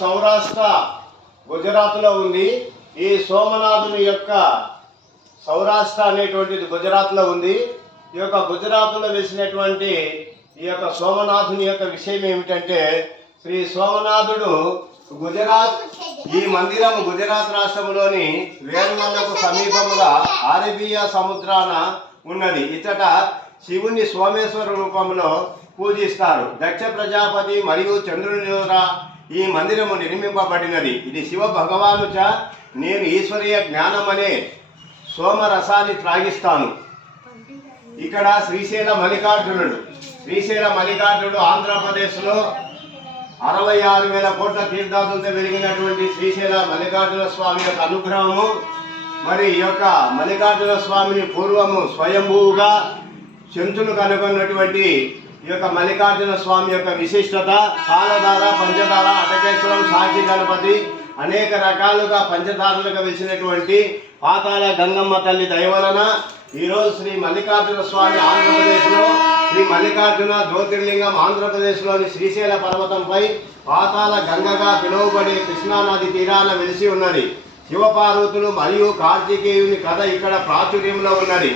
సౌరాష్ట్ర గుజరాత్లో ఉంది. ఈ సోమనాథుని యొక్క సౌరాష్ట్ర అనేటువంటిది గుజరాత్లో ఉంది. ఈ యొక్క గుజరాత్లో వేసినటువంటి ఈ యొక్క సోమనాథుని యొక్క విషయం ఏమిటంటే, శ్రీ సోమనాథుడు ఈ మందిరం గుజరాత్ రాష్ట్రంలోని వేరుమల్లకు సమీపముగా అరేబియా సముద్రాన ఉన్నది. ఇచ్చట శివుని సోమేశ్వర రూపంలో పూజిస్తారు. దక్ష ప్రజాపతి మరియు చంద్రుని ద్వారా ఈ మందిరము నిర్మింపబడినది. ఇది శివ భగవానుచ నేను ఈశ్వరీయ జ్ఞానం అనే సోమరసాన్ని త్రాగిస్తాను. ఇక్కడ శ్రీశైల మల్లికార్జునుడు ఆంధ్రప్రదేశ్లో 66,000 కోట్ల తీర్థాదులతో వెలిగినటువంటి శ్రీశైల మల్లికార్జున స్వామి యొక్క అనుగ్రహము. మరి ఈ యొక్క మల్లికార్జున స్వామిని పూర్వము స్వయంభూగా చెంచులు కనుగొన్నటువంటి ఈ యొక్క మల్లికార్జున స్వామి యొక్క విశిష్టత, కాలధార, పంచదార, అటకేశ్వరం, సాక్షి గణపతి అనేక రకాలుగా పంచదారులుగా వెలిసినటువంటి పాతాల గంగమ్మ తల్లి దయవలన ఈరోజు శ్రీ మల్లికార్జున స్వామి ఆంధ్రప్రదేశ్లో, శ్రీ మల్లికార్జున జ్యోతిర్లింగం ఆంధ్రప్రదేశ్లోని శ్రీశైల పర్వతంపై పాతాల గంగగా పిలువబడే కృష్ణానది తీరాన వెలిసి ఉన్నది. శివపార్వతులు మరియు కార్తికేయుని కథ ఇక్కడ ప్రాచుర్యంలో ఉన్నది.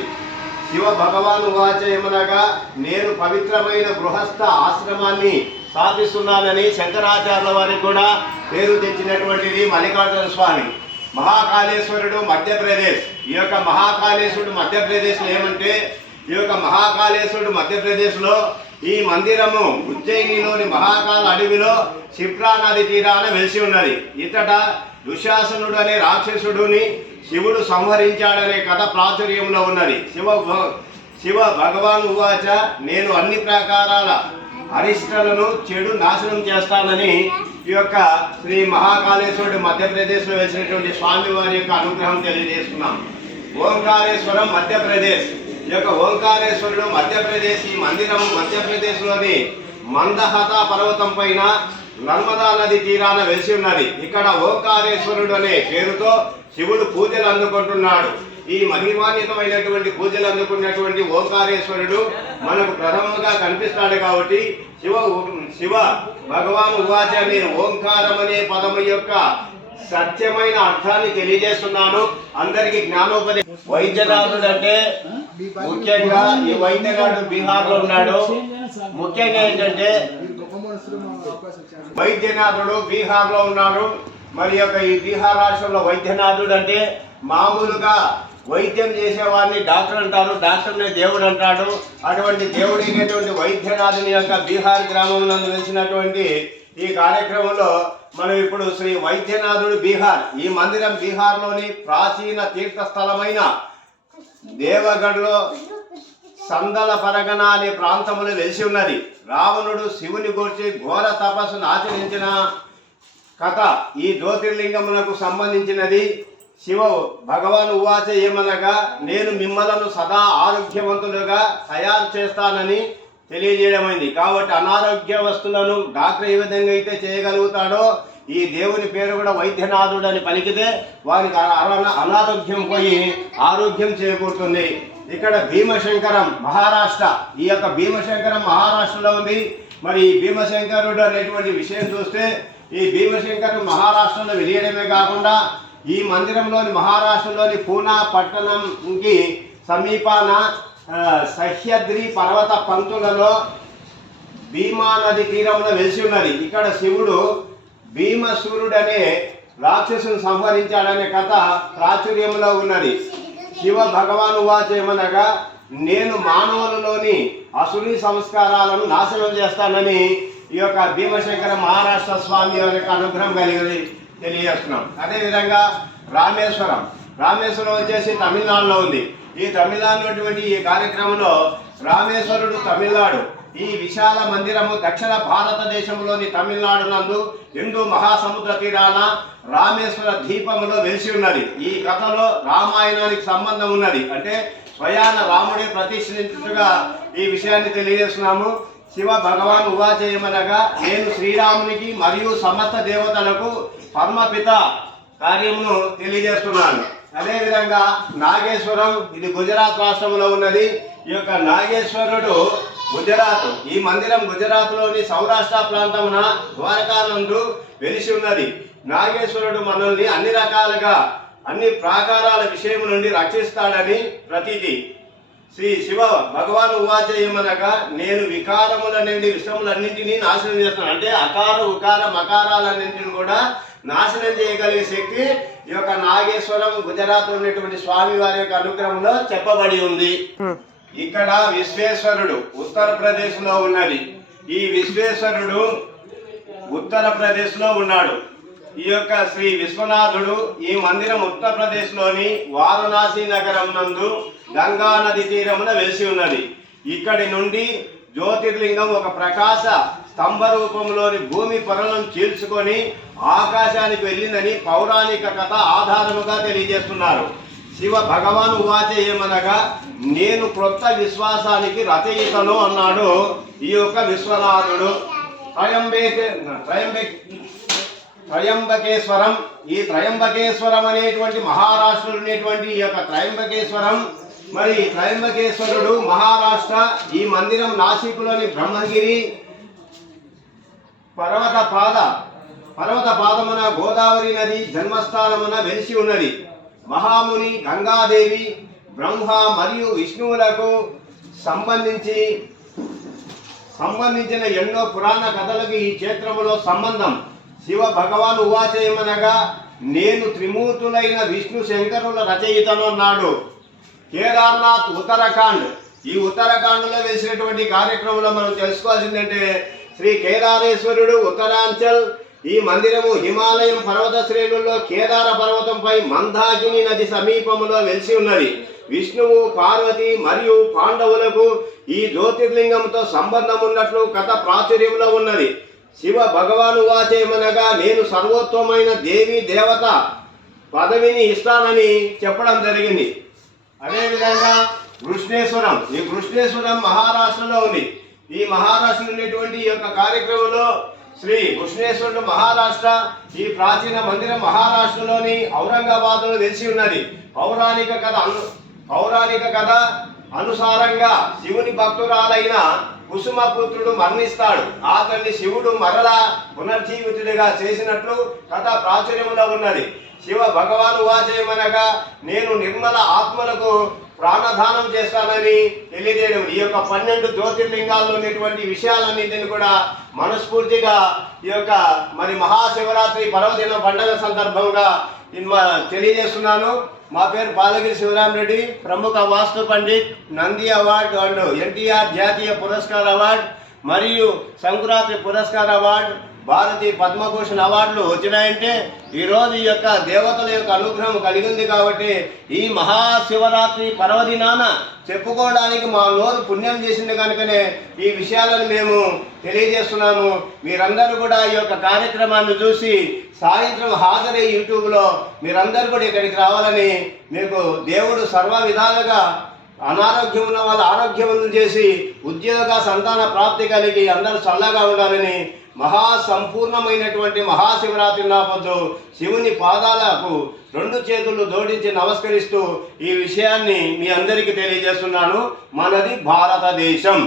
శివ భగవాను వాచ ఏమనగా, నేను పవిత్రమైన గృహస్థ ఆశ్రమాన్ని స్థాపిస్తున్నానని శంకరాచార్యుల వారికి కూడా పేరు తెచ్చినటువంటిది మల్లికార్జున స్వామి. మహాకాళేశ్వరుడు మధ్యప్రదేశ్. ఈ యొక్క మహాకాళేశ్వరుడు మధ్యప్రదేశ్లో ఏమంటే, ఈ యొక్క మహాకాళేశ్వరుడు మధ్యప్రదేశ్లో ఈ మందిరము ఉజ్జయినిలోని మహాకాళ అడవిలో క్షిప్రా నది తీరాన వెలిసి ఉన్నది. ఇతట దుశ్శాసనుడు అనే రాక్షసుడిని శివుడు సంహరించాడనే కథ ప్రాచుర్యంలో ఉన్నది. శివ భగవాన్ ఉవాచ నేను అన్ని ప్రకారాల అరిష్టలను చెడు నాశనం చేస్తానని ఈ యొక్క శ్రీ మహాకాళేశ్వరుడు మధ్యప్రదేశ్లో వేసినటువంటి స్వామి వారి యొక్క అనుగ్రహం తెలియజేస్తున్నాం. ఓంకారేశ్వరం మధ్యప్రదేశ్. ఈ యొక్క ఓంకారేశ్వరుడు మధ్యప్రదేశ్. ఈ మందిరం మధ్యప్రదేశ్లోని మందహత పర్వతం పైన నర్మదా నది తీరాన వెలిసి ఉన్నది. ఇక్కడ ఓంకారేశ్వరుడు అనే పేరుతో శివుడు పూజలు అందుకుంటున్నాడు. ఈ మహిమాన్వితమైనటువంటి పూజలు అందుకున్నటువంటి ఓంకారేశ్వరుడు మనకు ప్రథమంగా కనిపిస్తాడు. కాబట్టి శివ భగవాన్ ఉవాచ నేను ఓంకారం అనే పదము యొక్క సత్యమైన అర్థాన్ని తెలియజేస్తున్నాను. అందరికి జ్ఞానోపదేశం. వైద్యనాథుడు అంటే ముఖ్యంగా ఈ వైద్యనాథుడు బీహార్లో ఉన్నాడు. ముఖ్యంగా ఏంటంటే వైద్యనాథుడు బీహార్లో ఉన్నాడు. మరి యొక్క ఈ బీహార్ రాష్ట్రంలో వైద్యనాథుడు అంటే మామూలుగా వైద్యం చేసేవాడిని డాక్టర్ అంటారు, డాక్టర్ని దేవుడు అంటాడు. అటువంటి దేవుడైనటువంటి వైద్యనాథుని యొక్క బీహార్ గ్రామంలో వెలిసినటువంటి ఈ కార్యక్రమంలో మనం ఇప్పుడు శ్రీ వైద్యనాథుడు బీహార్. ఈ మందిరం బీహార్లోని ప్రాచీన తీర్థస్థలమైన దేవగఢ్లో సందల పరగణ అనే ప్రాంతంలో వెలిసి ఉన్నది. రావణుడు శివుని గూర్చి ఘోర తపస్సును ఆచరించిన కథ ఈ జ్యోతిర్లింగమునకు సంబంధించినది. శివ భగవాన్ ఉవాచ ఏమనగా, నేను మిమ్మలను సదా ఆరోగ్యవంతులుగా తయారు చేస్తానని తెలియజేయడమైంది. కాబట్టి అనారోగ్య వస్తువులను డాక్టర్ ఏ విధంగా అయితే చేయగలుగుతాడో ఈ దేవుని పేరు కూడా వైద్యనాథుడు అని పలికితే వారికి అనారోగ్యం పోయి ఆరోగ్యం చేకూరుతుంది. ఇక్కడ భీమశంకరం మహారాష్ట్ర. ఈ యొక్క భీమశంకరం మహారాష్ట్రలో ఉంది. మరి ఈ భీమశంకరుడు అనేటువంటి విషయం చూస్తే ఈ భీమశంకరం మహారాష్ట్రలో వెలియడమే కాకుండా ఈ మందిరంలోని మహారాష్ట్రలోని పూనా పట్టణంకి సమీపాన సహ్యద్రి పర్వత పంక్తులలో భీమా నది తీరంలో వెలిసి ఉన్నది. ఇక్కడ శివుడు భీమసూరుడు అనే రాక్షసుని సంహరించాడనే కథ ప్రాచుర్యంలో ఉన్నది. శివ భగవాను వాచ ఏమనగా, నేను మానవులలోని అసురీ సంస్కారాలను నాశనం చేస్తానని ఈ యొక్క భీమశంకర మహారాష్ట్ర స్వామి యొక్క అనుగ్రహం కలిగి తెలియజేస్తున్నాం. అదేవిధంగా రామేశ్వరం వచ్చేసి తమిళనాడులో ఉంది. ఈ తమిళనాడు ఈ కార్యక్రమంలో రామేశ్వరుడు తమిళనాడు. ఈ విశాల మందిరము దక్షిణ భారతదేశంలోని తమిళనాడు నందు హిందూ మహాసముద్ర తీరాన రామేశ్వర ద్వీపములో వెలిసి ఉన్నది. ఈ కథలో రామాయణానికి సంబంధం ఉన్నది. అంటే స్వయాన రాముడే ప్రతిష్ఠించుగా ఈ విషయాన్ని తెలియజేస్తున్నాము. శివ భగవాన్ ఉవాచ ఏమనగా, నేను శ్రీరామునికి మరియు సమస్త దేవతలకు పరమపిత కార్యమును తెలియజేస్తున్నాను. అదేవిధంగా నాగేశ్వరం, ఇది గుజరాత్ రాష్ట్రంలో ఉన్నది. ఈ యొక్క నాగేశ్వరుడు గుజరాత్. ఈ మందిరం గుజరాత్లోని సౌరాష్ట్ర ప్రాంతమున ద్వారకానందు వెలిసి ఉన్నది. నాగేశ్వరుడు మనల్ని అన్ని రకాలుగా అన్ని ప్రాకారాల విషయం నుండి రక్షిస్తాడని ప్రతీతి. శ్రీ శివ భగవాను ఉవాచ ఏమనగా, నేను వికారముల నుండి విషములన్నింటినీ నాశనం చేస్తున్నాను. అంటే అకార ఉకార మకారాలన్నింటిని కూడా నాశనం చేయగలిగే శక్తి ఈ యొక్క నాగేశ్వరం గుజరాత్ ఉన్నటువంటి స్వామి వారి యొక్క అనుగ్రహంలో చెప్పబడి ఉంది. ఇక్కడ విశ్వేశ్వరుడు ఉత్తరప్రదేశ్ లో ఉన్నది. ఈ విశ్వేశ్వరుడు ఉత్తరప్రదేశ్ లో ఉన్నాడు. ఈ యొక్క శ్రీ విశ్వనాథుడు ఈ మందిరం ఉత్తరప్రదేశ్ లోని వారణాసి నగరం నందు గంగా నది తీరమున వెలిసి ఉన్నది. ఇక్కడి నుండి జ్యోతిర్లింగం ఒక ప్రకాశ స్తంభ రూపంలోని భూమి పొరలను చీల్చుకొని ఆకాశానికి వెళ్ళిందని పౌరాణిక కథ ఆధారముగా తెలియజేస్తున్నారు. శివ భగవాను ఉవాచ ఏమనగా, నేను క్రొత్త విశ్వాసానికి రచయితను అన్నాడు ఈ యొక్క విశ్వనాథుడు. త్రయంబకేశ్వరం. ఈ త్రయంబకేశ్వరం అనేటువంటి మహారాష్ట్రలో ఉన్నటువంటి ఈ యొక్క త్రయంబకేశ్వరం, మరి త్రయంబకేశ్వరుడు మహారాష్ట్ర. ఈ మందిరం నాసిక్లోని బ్రహ్మగిరి పర్వత పాదమున గోదావరి నది జన్మస్థానమున వెలిసి ఉన్నది. మహాముని గంగాదేవి బ్రహ్మ మరియు విష్ణువులకు సంబంధించిన ఎన్నో పురాణ కథలకు ఈ క్షేత్రములో సంబంధం. శివ భగవాను ఉవాచ ఏమనగా, నేను త్రిమూర్తులైన విష్ణు శంకరుల రచయితను అన్నాడు. కేదార్నాథ్ ఉత్తరాఖండ్. ఈ ఉత్తరాఖండ్లో వేసినటువంటి కార్యక్రమంలో మనం తెలుసుకోవాల్సిందంటే, శ్రీ కేదారేశ్వరుడు ఉత్తరాంచల్. ఈ మందిరము హిమాలయం పర్వత శ్రేణుల్లో కేదార పర్వతంపై మందాకిని నది సమీపంలో వెలిసి ఉన్నది. విష్ణువు, పార్వతి మరియు పాండవులకు ఈ జ్యోతిర్లింగంతో సంబంధం ఉన్నట్లు కథ ప్రాచుర్యంలో ఉన్నది. శివ భగవాను వాచేమనగా, నేను సర్వోత్తమైన దేవి దేవత పదవిని ఇస్తానని చెప్పడం జరిగింది. అదేవిధంగా కృష్ణేశ్వరం. ఈ కృష్ణేశ్వరం మహారాష్ట్రలో ఉంది. ఈ మహారాష్ట్రలో ఉన్నటువంటి ఈ యొక్క కార్యక్రమంలో శ్రీ కృష్ణేశ్వరుడు మహారాష్ట్ర. ఈ ప్రాచీన మందిరం మహారాష్ట్రలోని ఔరంగాబాద్లో వెలిసి ఉన్నది. పౌరాణిక కథ అనుసారంగా శివుని భక్తురాలైన కుసుమపుత్రుడు మరణిస్తాడు. అతన్ని శివుడు మరలా పునర్జీవితుడిగా చేసినట్లు కథ ప్రాచుర్యంలో ఉన్నది. శివ భగవాను వాచేయమనగా, నేను నిర్మల ఆత్మలకు ప్రాణదానం చేస్తానని తెలియజేయడం. ఈ యొక్క 12 జ్యోతిర్లింగాల్లో ఉన్నటువంటి విషయాలన్నింటినీ కూడా మనస్ఫూర్తిగా ఈ యొక్క మరి మహాశివరాత్రి పర్వదిన పండుగ సందర్భంగా తెలియజేస్తున్నాను. మా పేరు పాలగిరి శివరామరెడ్డి, ప్రముఖ వాస్తు పండిట్, నంది అవార్డు అండ్ ఎన్టీఆర్ జాతీయ పురస్కార్ అవార్డు మరియు సంక్రాంతి పురస్కార్ అవార్డు, భారతీయ పద్మభూషణ్ అవార్డులు వచ్చినాయంటే ఈరోజు ఈ యొక్క దేవతల యొక్క అనుగ్రహం కలిగింది. కాబట్టి ఈ మహాశివరాత్రి పర్వదినాన చెప్పుకోవడానికి మా నోరు పుణ్యం చేసింది కనుకనే ఈ విషయాలను మేము తెలియజేస్తున్నాము. మీరందరూ కూడా ఈ యొక్క కార్యక్రమాన్ని చూసి సాయంత్రం హాజరై యూట్యూబ్లో మీరందరూ కూడా ఇక్కడికి రావాలని, మీకు దేవుడు సర్వ విధాలుగా అనారోగ్యం ఉన్న వాళ్ళు ఆరోగ్యవంతులు చేసి ఉద్యోగ సంతాన ప్రాప్తి కలిగి అందరూ చల్లగా ఉండాలని సంపూర్ణమైనటువంటి మహాశివరాత్రి నాపొద్దు శివుని పాదాలకు 2 చేతులు జోడించి నమస్కరిస్తూ ఈ విషయాన్ని మీ అందరికీ తెలియజేస్తున్నాను. మనది భారతదేశం.